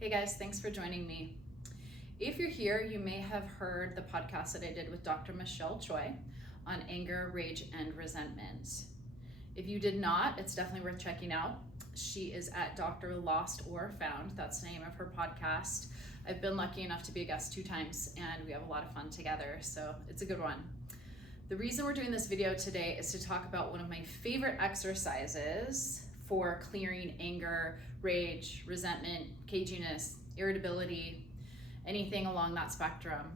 Hey guys, thanks for joining me. If you're here, you may have heard the podcast that I did with Dr. Michelle Choi on anger, rage, and resentment. If you did not, it's definitely worth checking out. She is at Dr. Lost or Found. That's the name of her podcast. I've been lucky enough to be a guest 2 times and we have a lot of fun together, so it's a good one. The reason we're doing this video today is to talk about one of my favorite exercises for clearing anger, rage, resentment, caginess, irritability, anything along that spectrum.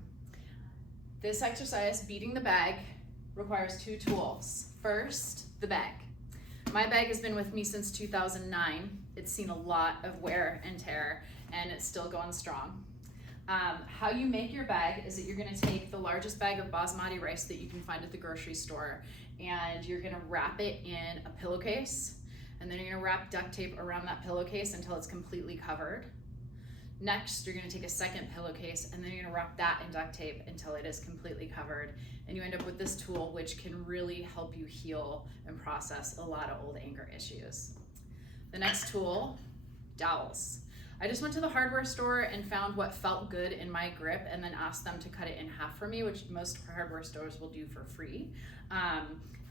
This exercise, beating the bag, requires 2 tools. First, the bag. My bag has been with me since 2009. It's seen a lot of wear and tear, and it's still going strong. How you make your bag is that you're gonna take the largest bag of basmati rice that you can find at the grocery store, and you're gonna wrap it in a pillowcase, and then you're gonna wrap duct tape around that pillowcase until it's completely covered. Next, you're gonna take a second pillowcase, and then you're gonna wrap that in duct tape until it is completely covered. And you end up with this tool, which can really help you heal and process a lot of old anger issues. The next tool, dowels. I just went to the hardware store and found what felt good in my grip and then asked them to cut it in half for me, which most hardware stores will do for free.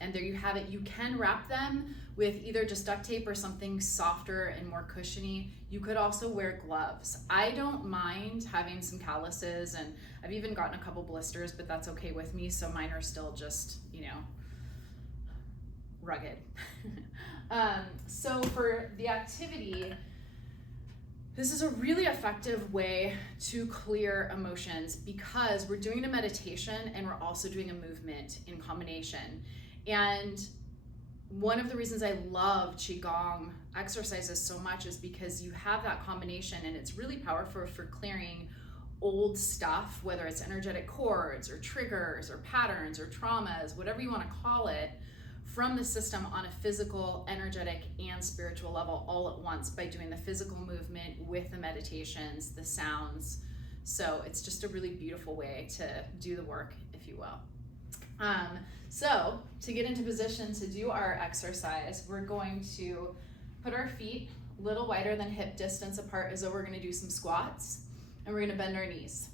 And there you have it. You can wrap them with either just duct tape or something softer and more cushiony. You could also wear gloves. I don't mind having some calluses, and I've even gotten a couple blisters, but that's okay with me. So mine are still just, rugged. So for the activity, this is a really effective way to clear emotions because we're doing a meditation and we're also doing a movement in combination. And one of the reasons I love Qigong exercises so much is because you have that combination, and it's really powerful for clearing old stuff, whether it's energetic cords or triggers or patterns or traumas, whatever you want to call it, from the system on a physical, energetic, and spiritual level all at once by doing the physical movement with the meditations, the sounds. So it's just a really beautiful way to do the work, if you will. So to get into position to do our exercise, we're going to put our feet a little wider than hip distance apart as though we're going to do some squats, and we're going to bend our knees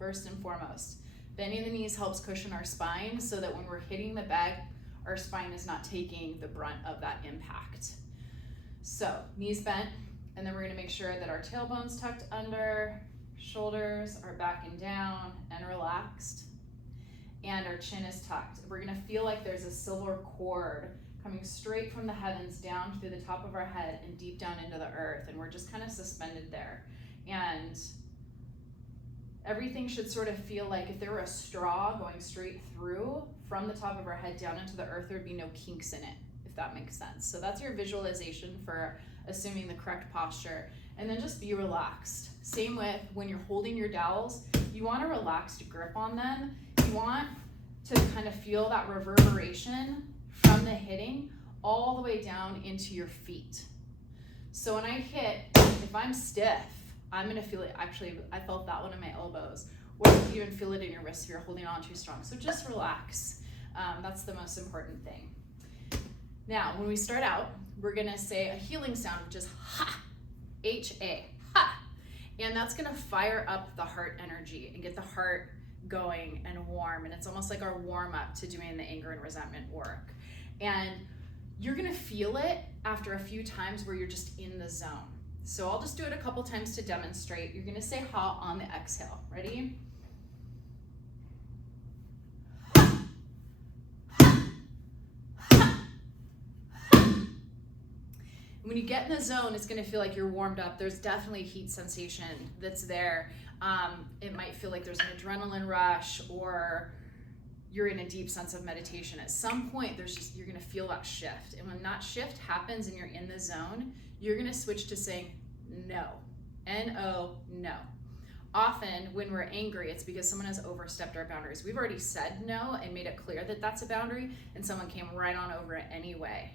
first and foremost. Bending the knees helps cushion our spine so that when we're hitting the bag, our spine is not taking the brunt of that impact. So knees bent, and then we're going to make sure that our tailbone's tucked under, shoulders are back and down and relaxed, and our chin is tucked. We're gonna feel like there's a silver cord coming straight from the heavens down through the top of our head and deep down into the earth, and we're just kind of suspended there. And everything should sort of feel like if there were a straw going straight through from the top of our head down into the earth, there would be no kinks in it, if that makes sense. So that's your visualization for assuming the correct posture. And then just be relaxed. Same with when you're holding your dowels, you want a relaxed grip on them. You want to kind of feel that reverberation from the hitting all the way down into your feet. So when I hit, if I'm stiff, I'm gonna feel it. Actually, I felt that one in my elbows, or you can even feel it in your wrists if you're holding on too strong. So just relax. That's the most important thing. Now, when we start out, we're gonna say a healing sound, which is ha, H-A, ha. And that's gonna fire up the heart energy and get the heart going and warm, and it's almost like our warm-up to doing the anger and resentment work. And you're gonna feel it after a few times where you're just in the zone. So I'll just do it a couple times to demonstrate. You're gonna say ha on the exhale. Ready? When you get in the zone, it's gonna feel like you're warmed up. There's definitely heat sensation that's there. It might feel like there's an adrenaline rush, or you're in a deep sense of meditation. At some point, you're gonna feel that shift. And when that shift happens and you're in the zone, you're gonna switch to saying no, N-O, no. Often when we're angry, it's because someone has overstepped our boundaries. We've already said no and made it clear that that's a boundary, and someone came right on over it anyway.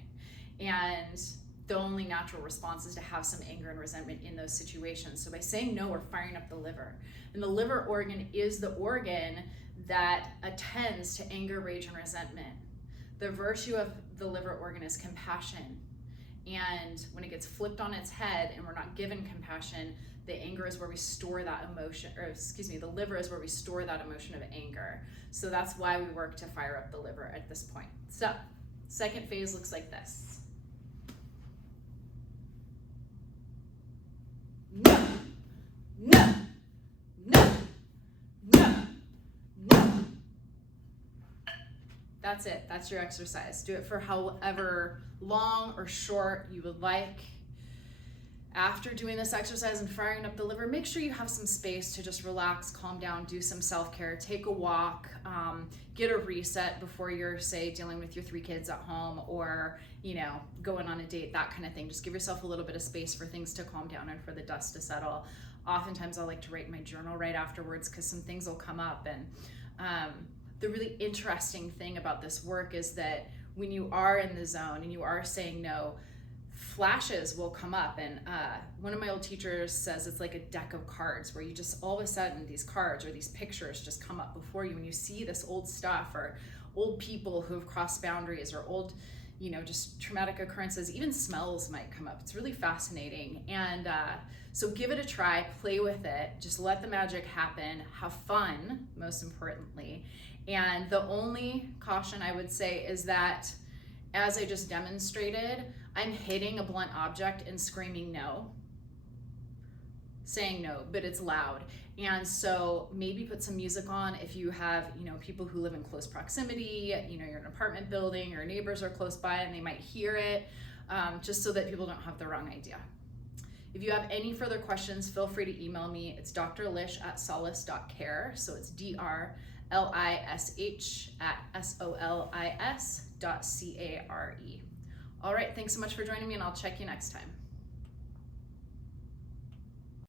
And the only natural response is to have some anger and resentment in those situations. So by saying no, we're firing up the liver. And the liver organ is the organ that attends to anger, rage, and resentment. The virtue of the liver organ is compassion. And when it gets flipped on its head and we're not given compassion, the anger is where we store that emotion, or excuse me, the liver is where we store that emotion of anger. So that's why we work to fire up the liver at this point. So second phase looks like this. No, no, no, no, no. That's it. That's your exercise. Do it for however long or short you would like. After doing this exercise and firing up the liver, make sure you have some space to just relax, calm down, do some self-care, take a walk, get a reset before you're, say, dealing with your 3 kids at home, or, you know, going on a date, that kind of thing. Just give yourself a little bit of space for things to calm down and for the dust to settle. Oftentimes I like to write in my journal right afterwards because some things will come up. And the really interesting thing about this work is that when you are in the zone and you are saying no, flashes will come up. And one of my old teachers says it's like a deck of cards where you just all of a sudden these cards or these pictures just come up before you, and you see this old stuff or old people who have crossed boundaries or old, you know, just traumatic occurrences. Even smells might come up. It's really fascinating. And so give it a try, play with it, just let the magic happen, have fun, most importantly. And the only caution I would say is that, as I just demonstrated, I'm hitting a blunt object and screaming no, saying no, but it's loud. And so maybe put some music on if you have, you know, people who live in close proximity, you know, you're in an apartment building, your neighbors are close by and they might hear it, just so that people don't have the wrong idea. If you have any further questions, feel free to email me. It's drlish@solis.care. So it's DRLISH@SOLIS.CARE. All right, thanks so much for joining me, and I'll check you next time.